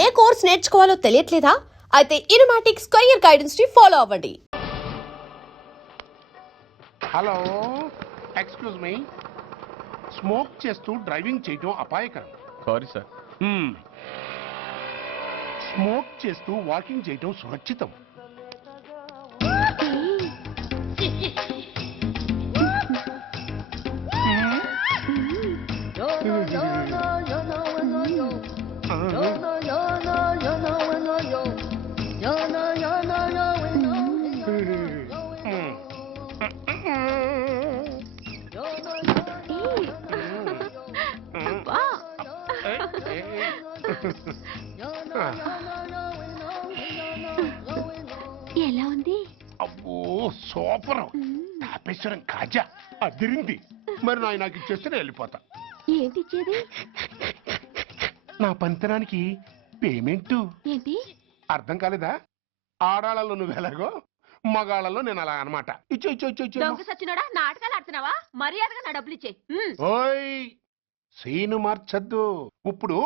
ఏ course నేర్చుకోవాలో తెలియట్లేదా? అయితే ఇనుమాటిక్ స్క్వేర్ గైడెన్స్ ని ఫాలో అవ్వండి. Hello, excuse me. స్మోక్ చేస్తూ డ్రైవింగ్ చేయటం అపాయకరం. Sorry sir. స్మోక్ చేస్తూ వాకింగ్ చేయటం సురక్షితం. ఎలా ఉంది? అబ్బో సూపర్. తాపేశ్వరం కాజా అదిరింది. మరి నాకు ఇచ్చేస్తే నేను వెళ్ళిపోతా. ఏంటి ఇచ్చేది? నా పంతనానికి పేమెంట్. ఏంటి అర్థం కాలేదా? ఆడాళ్ళలో నువ్వు ఎలాగో, మగాళ్ళలో నేను అలా అనమాట. దొంగ సచ్చినోడా, నాటకాలు ఆడుతున్నావా? మర్యాదగా నా డబ్బులు ఇచ్చే. ఓయ్ సీను మార్చద్దు. ఇప్పుడు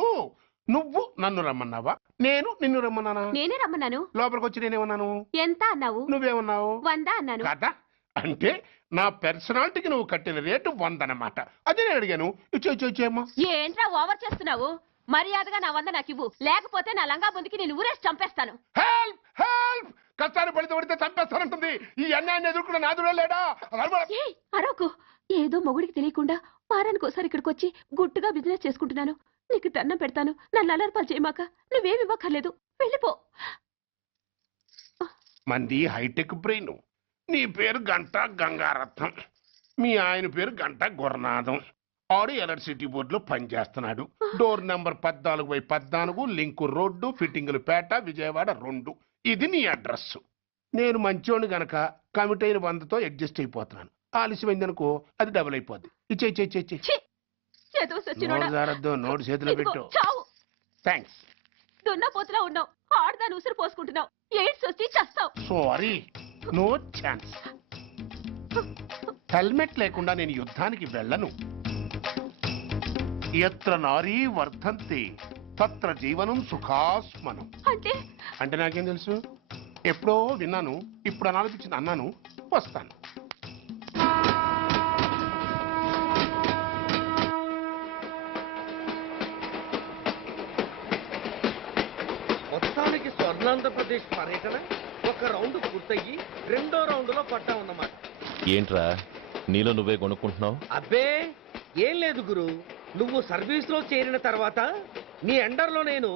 నువ్వు నన్ను రమ్మన్నావా, నేను నిన్ను రమ్మన్నానా? నేనే రమ్మన్నాను. లోపలికి వచ్చి నేనేమన్నాను? ఎంత అన్నావు? నువ్వేమన్నావు? 100 అన్నాను. కదా, అంటే నా పర్సనాలిటీకి నువ్వు కట్టిన రేటు 100 అన్నమాట. అదే నేను అడిగాను. ఇచ్చేమ్మా. ఏంట్రా ఓవర్ చేస్తున్నావు? మర్యాదగా నా 100 నాకు ఇవ్వు, లేకపోతే నా లంగా బొందికి నేను ఊరేసి చంపేస్తాను. Help help. కష్టాలు పడితే చంపేస్తానంటుంది. ఈ అన్యాయాన్ని ఎదుర్కొన్న నాదుడే లేడా? అరవకు. ఏదో మొగుడికి తెలియకుండా వారానికి ఒకసారి ఇక్కడికి వచ్చి గుట్టుగా బిజినెస్ చేసుకుంటున్నాను. నీకు దండం పెడతాను, నన్ను అలర్పాలు చేయమాక. నువ్వేమి ఇవ్వక్కర్లేదు, వెళ్ళిపో. మంది హైటెక్ బ్రెయిన్. నీ పేరు గంట గంగారత్నం, మీ ఆయన పేరు గంట గురనాథం. ఆడు ఎలక్ట్రిసిటీ బోర్డులో పనిచేస్తున్నాడు. డోర్ నెంబర్ 14/14, లింకు రోడ్డు, ఫిట్టింగులు పేట, విజయవాడ 2. ఇది నీ అడ్రస్. నేను మంచోడు గనక కమిట్ అయిన 100తో అడ్జస్ట్ అయిపోతున్నాను. ఆలస్యమైందనుకో అది డబుల్ అయిపోద్ది. నోటు చేతిలో పెట్టు. థ్యాంక్స్. దున్నపోతులా ఉన్నావు, ఆడదాని ఉసురు పోసుకుంటున్నావు. ఎయిడ్స్ వచ్చి చస్తావు. Sorry, no chance. హెల్మెట్ లేకుండా నేను యుద్ధానికి వెళ్ళను. ఎత్ర నారీ వర్ధంతి తత్ర జీవనం సుఖాస్మనం. అంటే నాకేం తెలుసు? ఎప్పుడో విన్నాను, ఇప్పుడు అనాలనిపించింది అన్నాను. వస్తాను. మొత్తానికి స్వర్ణాంధ్రప్రదేశ్ పర్యటన ఒక రౌండ్ పూర్తయ్యి 2వ రౌండ్లో పట్టామన్నమాట. ఏంట్రా నీలో నువ్వే కొనుక్కుంటున్నావు? అబ్బే ఏం లేదు గురు. నువ్వు సర్వీస్ లో చేరిన తర్వాత నీ అండర్లో నేను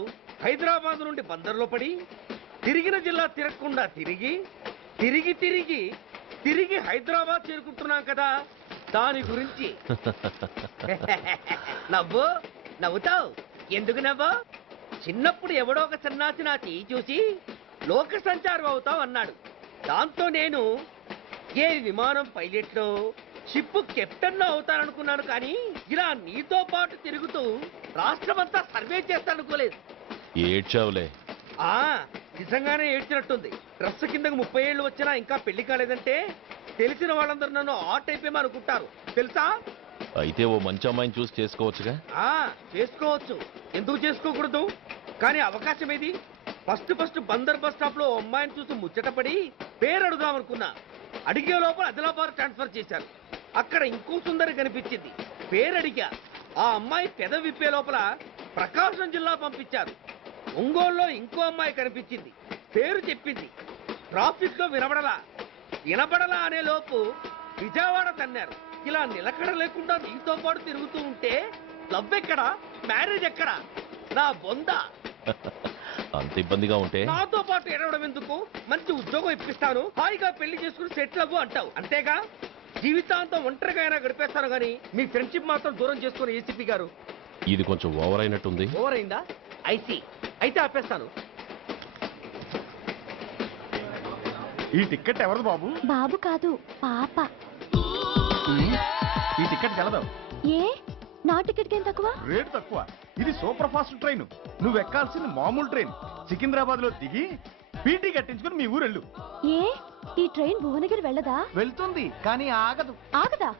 హైదరాబాద్ నుండి బందర్లో పడి తిరిగిన జిల్లా తిరగకుండా తిరిగి తిరిగి తిరిగి తిరిగి హైదరాబాద్ చేరుకుంటున్నాం కదా, దాని గురించి. నవ్వుతావు ఎందుకు నవ్వు? చిన్నప్పుడు ఎవడో ఒక సన్నాసి నా చెయ్యి చూసి లోక సంచారం అవుతావు అన్నాడు. దాంతో నేను ఏ విమానం పైలట్లో, షిప్ కెప్టెన్ అవుతాననుకున్నాను. కానీ ఇలా నీతో పాటు తిరుగుతూ రాష్ట్రమంతా సర్వే చేస్తాననుకోలేదు. ఏడ్చావులే. నిజంగానే ఏడ్చినట్టుంది. డ్రెస్ కిందకు 30 ఏళ్ళు వచ్చినా ఇంకా పెళ్లి కాలేదంటే తెలిసిన వాళ్ళందరూ నన్ను ఆట్ అయిపోయి అనుకుంటారు తెలుసా? అయితే ఓ మంచి అమ్మాయిని చూసి చేసుకోవచ్చుగా. చేసుకోవచ్చు, ఎందుకు చేసుకోకూడదు? కానీ అవకాశం ఏది? ఫస్ట్ బందర్ బస్ స్టాప్ లో అమ్మాయిని చూసి ముచ్చటపడి పేరు అడుగుదాం అనుకున్నా. అడిగే లోపల ఆదిలాబాద్ ట్రాన్స్ఫర్ చేశారు. అక్కడ ఇంకో సుందరి కనిపించింది. పేరు అడిగా. ఆ అమ్మాయి పెద విప్పే లోపల ప్రకాశం జిల్లా పంపించారు. ఒంగోలులో ఇంకో అమ్మాయి కనిపించింది. పేరు చెప్పింది. ట్రాఫిక్ లో వినబడలా అనే లోపు విజయవాడ తన్నారు. ఇలా నిలకడ లేకుండా నీతో పాటు తిరుగుతూ ఉంటే లవ్ ఎక్కడా, మ్యారేజ్ ఎక్కడా? నా బొంద. అంత ఇబ్బందిగా ఉంటే నాతో పాటు ఎడవడం ఎందుకు? మంచి ఉద్యోగం ఇప్పిస్తాను, హాయిగా పెళ్లి చేసుకుని సెటిల్ అవ్వు అంటావు అంతేగా. జీవితాంతం ఒంటరిగా అయినా గడిపేస్తాను గానీ మీ ఫ్రెండ్షిప్ మాత్రం దూరం చేసుకుని ఏసీపీ గారు. ఇది కొంచెం ఓవర్ అయినట్టుంది. ఓవర్ అయిందా? ఐసీ. అయితే ఆపేస్తాను. ఈ టికెట్ ఎవరిది బాబు? బాబు కాదు, పాప. ఈ టికెట్ గలదు. ఏ నా టికెట్ ఏం తక్కువ? రేటు తక్కువ. ఇది సూపర్ ఫాస్ట్ ట్రైన్. నువ్వు ఎక్కాల్సింది మామూలు ట్రైన్. సికింద్రాబాద్ లో దిగి పీటీ కట్టించుకుని మీ ఊరెళ్ళు. ఏ ఈ ట్రైన్ భువనగిరి వెళ్ళదా? వెళ్తుంది కానీ ఆగదు. ఆగదా?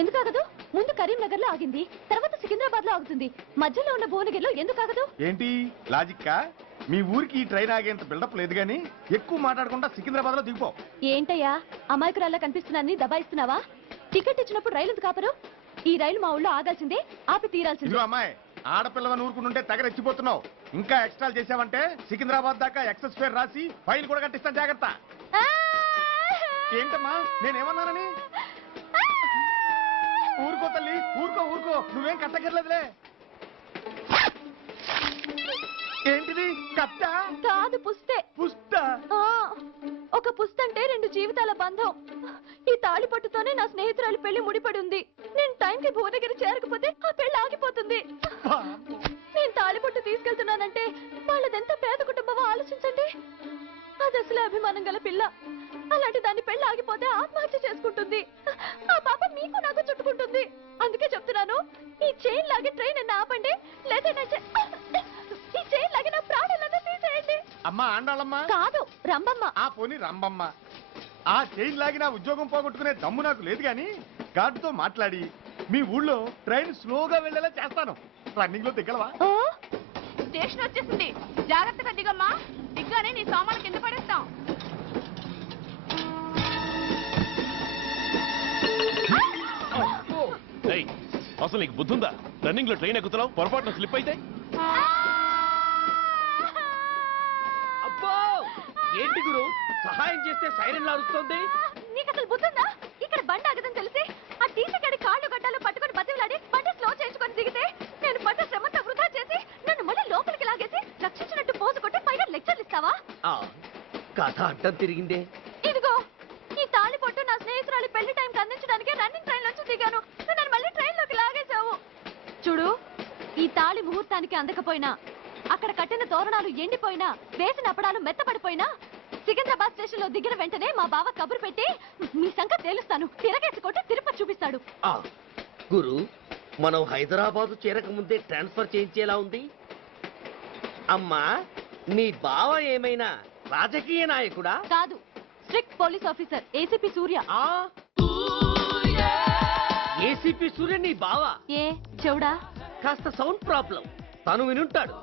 ఎందుకు ఆగదు? ముందు కరీంనగర్ లో ఆగింది, తర్వాత సికింద్రాబాద్ లో ఆగుతుంది, మధ్యలో ఉన్న భువనగిరిలో ఎందుకు ఆగదు? ఏంటి లాజిక్కా? మీ ఊరికి ఈ ట్రైన్ ఆగేంత బిల్డప్ లేదు కానీ ఎక్కువ మాట్లాడకుండా సికింద్రాబాద్ లో దిగిపో. ఏంటయ్యా అమాయకురాల్లా కనిపిస్తున్నాన్ని దబాయిస్తున్నావా? టికెట్ ఇచ్చినప్పుడు రైలు ఎందుకు ఆపరు? ఈ రైలు మా ఊళ్ళో ఆగాల్సిందే, ఆపి తీరాల్సిందే. ఇదిగో అమ్మాయి, ఆడపిల్లవని ఊరుకుంటుంటే తెగరెచ్చిపోతున్నావు. ఇంకా ఎక్స్ట్రాలు చేసావంటే సికింద్రాబాద్ దాకా ఎక్సెస్ ఫేర్ రాసి ఫైన్ కూడా కట్టిస్తాను, జాగ్రత్త. ఆ! ఏంటమ్మా నేనేమన్నానని? ఊరుకో తల్లి, ఊరుకో ఊరుకో, నువ్వేం కట్టగర్లేదులే. ఏంటిది కట్ట? కాదు పుస్తే. పుష్ట? ఆ, ఒక పుస్తంటే 2 జీవితాల బంధం. ఈ తాళి పట్టుతోనే నా స్నేహితురాలి పెళ్లి ముడిపడి ఉంది. నేను టైంకి భువనగిరి చేరకపోతే ఆ పెళ్లి ఆగిపోతుంది. నేను తాళిపట్టు తీసుకెళ్తున్నానంటే వాళ్ళదెంత పేద కుటుంబమో ఆలోచించండి. అది అసలు అభిమానం గల పిల్ల. అలాంటి దాన్ని పెళ్లి ఆగిపోతే ఆత్మహత్య చేసుకుంటుంది. ఆ పాప మీకు నాకు చుట్టుకుంటుంది. అందుకే చెప్తున్నాను, ఈ చైన్ లాగే ట్రైన్ ఆపండి, లేదా ఈ చైన్ లాగే నా ప్రాణాలను తీసేయండి. అమ్మా ఆండాళ్ళమ్మా కాదు రంబమ్మ. ఆ పోని రంబమ్మ. ఆ చైన్ లాగి నా ఉద్యోగం పోగొట్టుకునే దమ్ము నాకు లేదు గాని గార్డుతో మాట్లాడి మీ ఊళ్ళో ట్రైన్ స్లోగా వెళ్ళేలా చేస్తాను. రన్నింగ్ లో దిగలవా? స్టేషన్ వచ్చేసింది, జాగ్రత్తగా దిగమ్మా. దిగ్గానే నీ సామాన్లు కింద పడేస్తాం. ఏయ్, అసలు నీకు బుద్ధుందా? రన్నింగ్ లో ట్రైన్ ఎక్కుతున్నావు, పొరపాటున స్లిప్ అయితే? అబ్బో ఏంటి గురు, సహాయం చేస్తే సైరన్ అరుస్తోంది. నీకు అసలు బుద్ధుందా? ఇక్కడ బండి ఆగదని తెలిసి ఆ టీసీ గడి కాళ్ళు గడ్డాలు పట్టుకొని బతిలాడి బండి స్లో చేయించుకొని దిగితే నేను పడ్డ శ్రమంతా వృధా చేసి నన్ను మళ్ళీ లోపలికి లాగేసి రక్షించినట్టు పోసు కొట్టి పైగా లెక్చర్లు ఇస్తావా? ఆ, కథ అడ్డం తిరిగిందే. ఇదిగో ఈ తాళి పొట్టు నా స్నేహితురాలి పెళ్లి టైంకి అందించడానికి రన్నింగ్ ట్రైన్ నుంచి దిగాను. నువ్వు నన్ను మళ్ళీ ట్రైన్ లోకి లాగేశావు. చూడు, ఈ తాళి ముహూర్తానికి అందకపోయినా, అక్కడ కట్టిన తోరణాలు ఎండిపోయినా, వేసిన అప్పడాలు మెత్తపడిపోయినా, సికింద్రాబాద్ స్టేషన్ లో దిగిన వెంటనే మా బావ కబురు పెట్టి మీ సంగతి తేలుస్తాను, తిరగేసి కొట్టి తిరుపతి చూపిస్తాడు. ఆ, గురు మనం హైదరాబాదు చేరక ముందే ట్రాన్స్ఫర్ చేయించేలా ఉంది. అమ్మా నీ బావ ఏమైనా రాజకీయ నాయకుడా? కాదు, స్ట్రిక్ట్ పోలీస్ ఆఫీసర్, ఏసీపీ సూర్య. ఆ ఏసీపీ సూర్య నీ బావ? ఏ చెవుడా? కాస్త సౌండ్ ప్రాబ్లం, తను వినుంటాడు.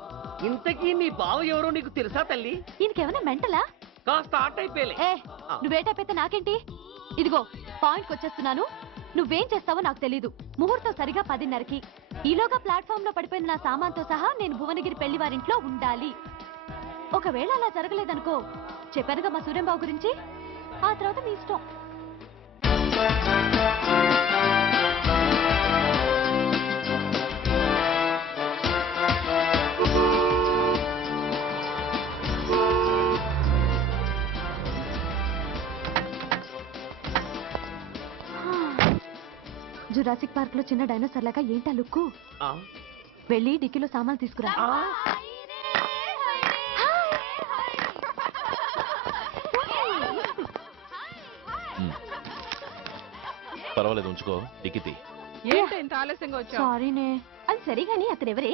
ఇంతకీ నీ బావ ఎవరో నీకు తెలుసా తల్లి? ఈయనకేమైనా మెంటలా? కాస్త ఆట అయిపోయలే. ఏ నువ్వేటైతే నాకేంటి? ఇదిగో పాయింట్కి వచ్చేస్తున్నాను. నువ్వేం చేస్తావో నాకు తెలీదు. ముహూర్తం సరిగా 10:30కి. ఈలోగా ప్లాట్ఫామ్ లో పడిపోయిన నా సామాన్తో సహా నేను భువనగిరి పెళ్లి వారింట్లో ఉండాలి. ఒకవేళ అలా జరగలేదనుకో, చెప్పానుగా మా సూర్యంబాబు గురించి, ఆ తర్వాత మీ ఇష్టం. జురాసిక్ పార్క్ లో చిన్న డైనోసార్ లాగా ఏంటా లుక్కు? ఆ, వెళ్ళి డిక్కీలో సామాన్లు తీసుకురా. ఆ, పర్వాలేదు, ఉంచుకో. టికితి ఏంటో ఇంత ఆలస్యంగా వచ్చావు? సారీనే. అది సరిగాని అతను ఎవరే?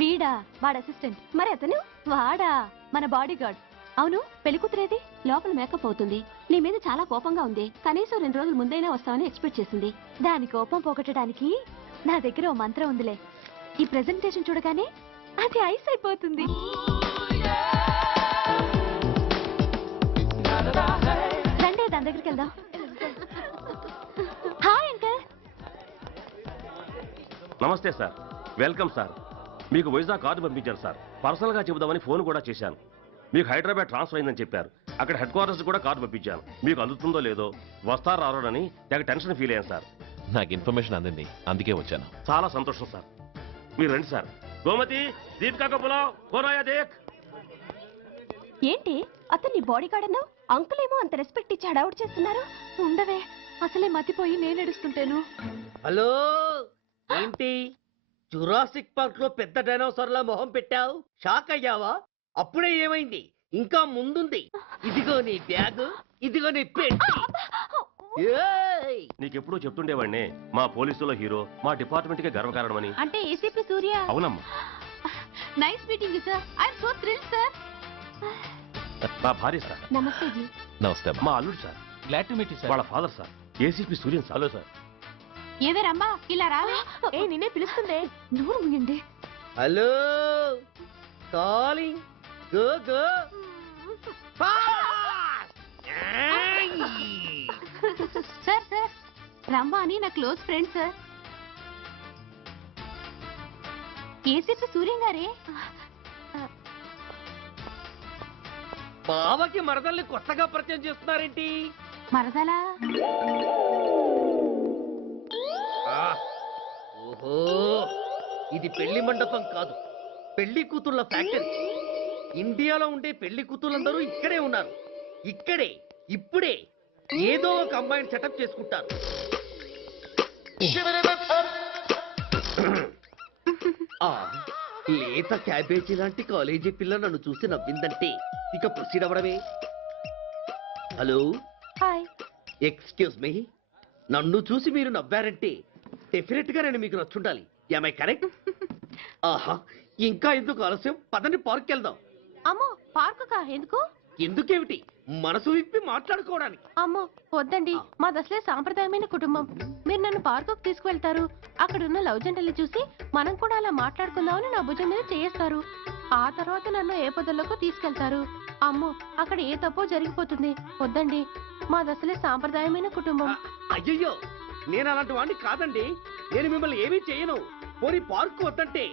వీడా, వాడు అసిస్టెంట్. మరి అతను? వాడా, మన బాడీ గార్డ్. అవును, పెళ్లి కూతురేది? లోపల మేకప్ అవుతుంది. నీ మీద చాలా కోపంగా ఉంది. కనీసం 2 రోజుల ముందైనా వస్తావని ఎక్స్పెక్ట్ చేసింది. దాని కోపం పోగొట్టడానికి నా దగ్గర ఓ మంత్రం ఉందిలే. ఈ ప్రెజెంటేషన్ చూడగానే అది ఐస్ అయిపోతుంది. రండి, దాని దగ్గరికి వెళ్దాం. Hi uncle. నమస్తే సార్, వెల్కమ్ సార్. మీకు వైజాగ్ కార్డు పంపించారు సార్. పర్సనల్గా చెబుదామని ఫోన్ కూడా చేశాను. మీకు హైదరాబాద్ ట్రాన్స్ఫర్ అయిందని చెప్పారు. అక్కడ హెడ్ క్వార్టర్స్ కూడా కార్డు పంపించాను. మీకు అందుతుందో లేదో, వస్తారో రారోనని తెగ టెన్షన్ ఫీల్ అయ్యాను సార్. నాకు ఇన్ఫర్మేషన్ అందింది, అందుకే వచ్చాను. చాలా సంతోషం సార్. మీరు రండి సార్. గోమతి, దీపికా కపులావ్, కోరాయా దేక్. ఏంటి అతన్ని బాడీ గార్డ్ అన్నావు? అంకుల్ ఏమో అంత రెస్పెక్ట్ ఇచ్చి హడావుడు చేస్తున్నారు. ఉండవే, అసలే మతిపోయి నేను ఏడుస్తుంటాను. హలో ఏంటి జురాసిక్ పార్క్ లో పెద్ద డైనోసార్ల మొహం పెట్టావు? షాక్ అయ్యావా? అప్పుడే ఏమైంది? ఇంకా ముందుంది. ఇదిగో నీ బ్యాగ్, ఇదిగో నీ పెట్టి. ఏయ్! నీకెప్పుడూ చెప్తుండేవాడిని, మా పోలీసులో హీరో, మా డిపార్ట్మెంట్కే గర్వకారణమని. అంటే ఏసీపీ సూర్య. అవునమ్మా. Nice meeting sir. I'm so thrilled sir. నా భార్య సార్. నమస్తే జీ. నమస్తే అమ్మా. మా అల్లుడు sir. Glad to meet you sir. వాళ్ళ father sir, ACP Suryan sir. Hello sir. ఏవే రమ్మా ఇలా రావే. ఏ నిన్నే పిలుస్తుందే. నోరు మూయండి. Hello calling go go sir sir రమ్మా అని నా close friend sir. ACP Suryam గారే. బావకి మరదల్ని కొత్తగా పరిచయం చేస్తున్నారేంటి? మరదలా? ఓహో, ఇది పెళ్లి మండపం కాదు, పెళ్లి కూతుళ్ళ ఫ్యాక్టరీ. ఇండియాలో ఉండే పెళ్లి కూతుళ్ళందరూ ఇక్కడే ఉన్నారు. ఇక్కడే ఇప్పుడే ఏదో ఒక అమ్మాయిని సెటప్ చేసుకుంటారు. ఆ, లేత క్యాబేజీ లాంటి కాలేజీ పిల్ల నన్ను చూసి నవ్విందంటే ఇక ప్రొసీడ్ అవ్వడమే. Hello, hi. ఎక్స్క్యూజ్ మీ, నన్ను చూసి మీరు నవ్వారంటే డెఫినెట్ గా నేను మీకు నచ్చుండాలి. ఏమై కరెక్ట్? ఆహా, ఇంకా ఎందుకు ఆలస్యం? పదండి పార్క్ వెళ్దాం. అమ్మో పార్కు కా? ఎందుకు? ఎందుకేమిటి, మనసు విప్పి మాట్లాడుకోవడానికి. అమ్మో వద్దండి, మాది అసలే సాంప్రదాయమైన కుటుంబం. మీరు నన్ను పార్కుకు తీసుకువెళ్తారు, అక్కడ ఉన్న లవ్ జంటలు చూసి మనం కూడా అలా మాట్లాడుకుందామని నా భుజం మీద చేస్తారు. ఆ తర్వాత నన్ను ఏ పొదల్లోకి తీసుకెళ్తారు. అమ్మో అక్కడ ఏ తప్పో జరిగిపోతుంది. వద్దండి, మాది అసలే సాంప్రదాయమైన కుటుంబం. అయ్యయ్యో, నేను అలాంటి వాడిని కాదండి. నేను మిమ్మల్ని ఏమీ చేయను. పోనీ పార్క్ వద్దంటే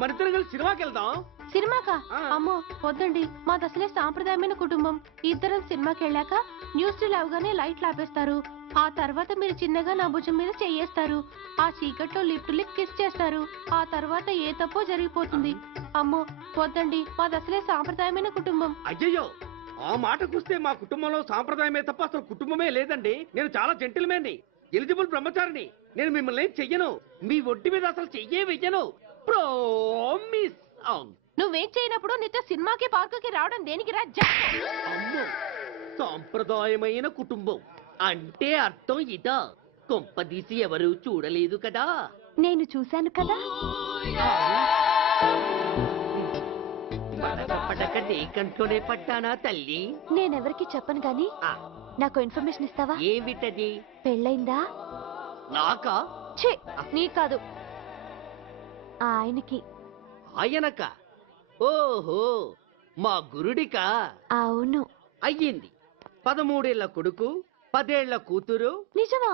మరిద్దరం కలిసి సినిమాకి వెళ్దాం. సినిమాకా? ఆ. అమ్మో వద్దండి, మాది అసలే సాంప్రదాయమైన కుటుంబం. ఇద్దరం సినిమాకి వెళ్ళాక న్యూస్ అవగానే లైట్లు ఆపేస్తారు. ఆ తర్వాత మీరు చిన్నగా నా భుజం మీద చెయ్యేస్తారు. ఆ చీకట్లో లిప్ టు లిప్ కిస్ చేస్తారు. ఆ తర్వాత ఏ తప్పో జరిగిపోతుంది. అమ్మో వద్దండి, మాది అసలే సాంప్రదాయమైన కుటుంబం. అయ్యయ్యో, ఆ మాటకొస్తే మా కుటుంబంలో సాంప్రదాయమే తప్ప అసలు కుటుంబమే లేదండి. నేను చాలా జెంటిల్మెన్ని, ఎలిజిబుల్ బ్రహ్మచారిని. నేను మిమ్మల్ని ఏం చెయ్యను. మీ ఒంటి మీద అసలు చెయ్యే వెయ్యను. ప్రామిస్. నువ్వేం చేయనప్పుడు నీతో సినిమాకి పార్కుకి రావడం దేనికి రా? అమ్మో, సాంప్రదాయమైన కుటుంబం అంటే అర్థం ఇదా? కొంపదీసి ఎవరు చూడలేదు కదా? నేను చూశాను కదా. పడక నీ కంట్లోనే పడ్డానా తల్లి? నేనెవరికి చెప్పను గాని ఆ, నాకు ఇన్ఫర్మేషన్ ఇస్తావా? ఏమిటది? పెళ్ళైందా? నాకా? ఛీ, నీ కాదు, ఆయనకి. ఆయనక? ఓహో, మా గురుడికా? అవును. అయ్యింది. 13 ఏళ్ల కొడుకు, 10 ఏళ్ల కూతురు నిజమా?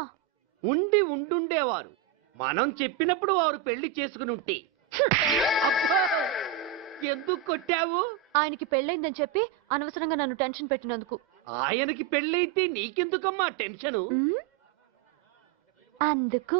ఉండుండేవారు. మనం చెప్పినప్పుడు వారు పెళ్లి చేసుకుని ఉంటే. అబ్బా! ఎందుకు కొట్టావు? ఆయనకి పెళ్ళైందని చెప్పి అనవసరంగా నన్ను టెన్షన్ పెట్టినందుకు. ఆయనకి పెళ్ళైతే నీకెందుకమ్మా టెన్షను? ఉమ్, అందుకు.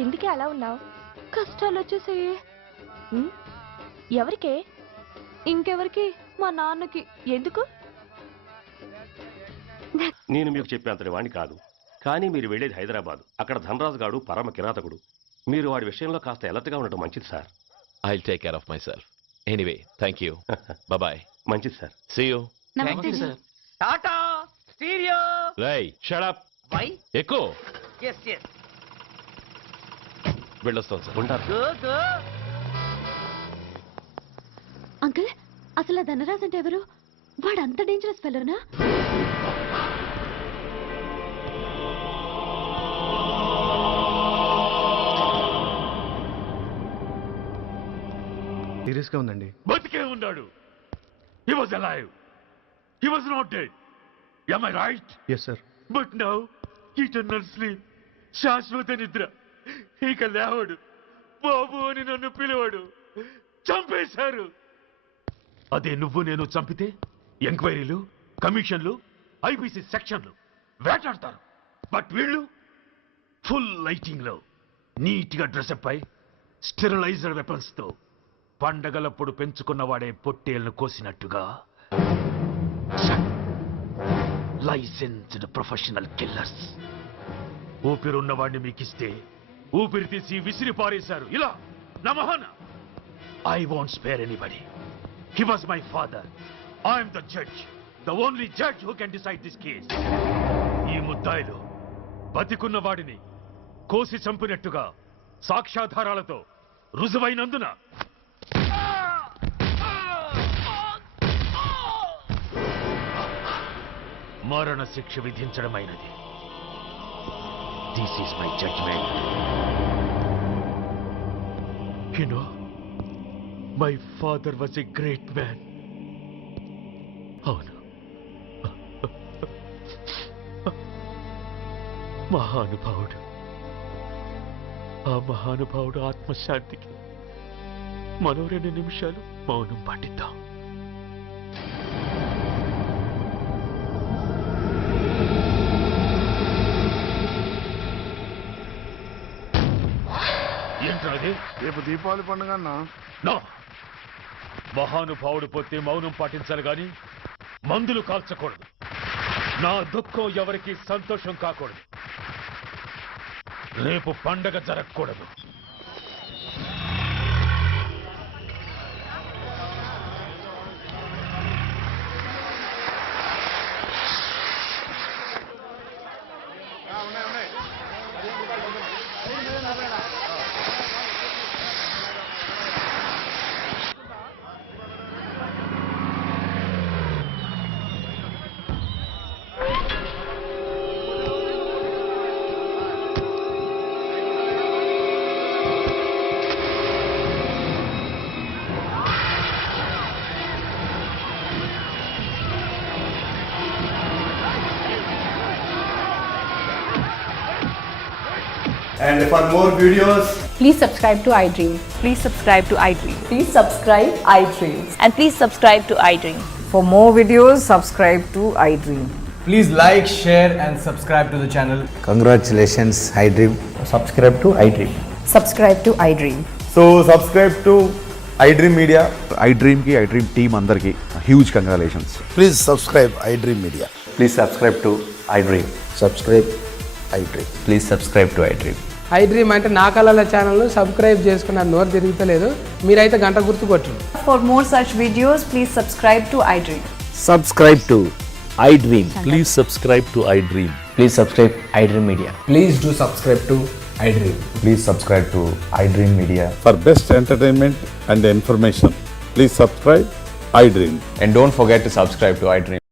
ఎందుకే అలా ఉన్నావు? కష్టాలు వచ్చేసాయి. ఎవరికే? ఇంకెవరికి? మా నాన్నకి. ఎందుకు? నేను మీకు చెప్పేంతటి వాణ్ణి కాదు, కానీ మీరు వెళ్ళేది హైదరాబాద్. అక్కడ ధనరాజు గాడు పరమ కిరాతకుడు. మీరు వాడి విషయంలో కాస్త ఎలర్ట్గా ఉండటం మంచిది sir. I'll take care of myself. Anyway, thank you. Bye-bye. మంచిది సార్. See you. నమస్తే ji. Tata stereo. Ray, shut up. Why? ఎక్కువ ఎస్ ఎస్. వెళ్ళొస్తాం సార్. ఉంటారు. Go go. అంకుల్, అసలు ఆ ధనరాజ్ అంటే ఎవరు? వాడు అంత డేంజరస్ ఫెలోనా? సీరియస్ గా ఉందండి. బతికే ఉన్నాడు. He was alive. He was not dead. Am I right? Yes sir. But now, eternal sleep. శాశ్వత నిద్ర. ఇక లేవడు. బాబు అని నన్ను పిలవడు. చంపేశారు. అదే నువ్వు నేను చంపితే ఎంక్వైరీలు, కమిషన్లు, ఐపీసీ సెక్షన్లు వేటాడతారు. బట్ వీళ్ళు ఫుల్ లైటింగ్ లో నీట్ గా డ్రెస్అప్ అయి స్టెరిలైజర్ వెపన్స్ తో పండగలప్పుడు పెంచుకున్నవాడే పొట్టేళ్లను కోసినట్టుగా లైసెన్స్డ్ ప్రొఫెషనల్ కిల్లర్స్. ఊపిరున్నవాడిని మీకిస్తే ఊపిరి తీసి విసిరి పారేశారు. ఇలా నమహన. I won't spare anybody. He was my father. I am the judge. The only judge who can decide this case. ఈ ముద్దాయిలు బతికున్న వాడిని కోసి చంపినట్టుగా సాక్ష్యాధారాలతో రుజువైనందున మరణ శిక్ష విధించడమైనది. This is my judgment. You know, my father was a great man. అవును, మహానుభావుడు. ఆ మహానుభావుడు ఆత్మశాంతికి మరో 2 నిమిషాలు మౌనం పాటిద్దాం. ఏంటది? రేపు దీపావళి పండుగ అన్నా. నో, మహానుభావుడు పోతే మౌనం పాటించాలి గాని మందులు కాల్చకూడదు. నా దుఃఖం ఎవరికి సంతోషం కాకూడదు. రేపు పండగ జరగకూడదు. And for more videos, Please subscribe to iDream. Please subscribe to iDream. Please subscribe iDream. And please subscribe to iDream. For more videos, subscribe to iDream. please like, share and subscribe to the channel. Congratulations, iDream. Subscribe to iDream. Subscribe to iDream. So subscribe to iDream Media. iDream ki iDream team andarki huge congratulations. Please subscribe iDream Media. Please subscribe to iDream. Subscribe iDream. Please subscribe to iDream. iDream అంటే నా కళల channel subscribe చేసుకున్న నోరు తిరుగుతలేదు. మీరైతే గంట గుర్తు కొట్టండి. For more such videos, please subscribe to iDream. Subscribe to iDream. Please subscribe to iDream. Please subscribe iDream Media. Please do subscribe to iDream. Please subscribe to iDream Media. For best entertainment and information, please subscribe iDream. And don't forget to subscribe to iDream.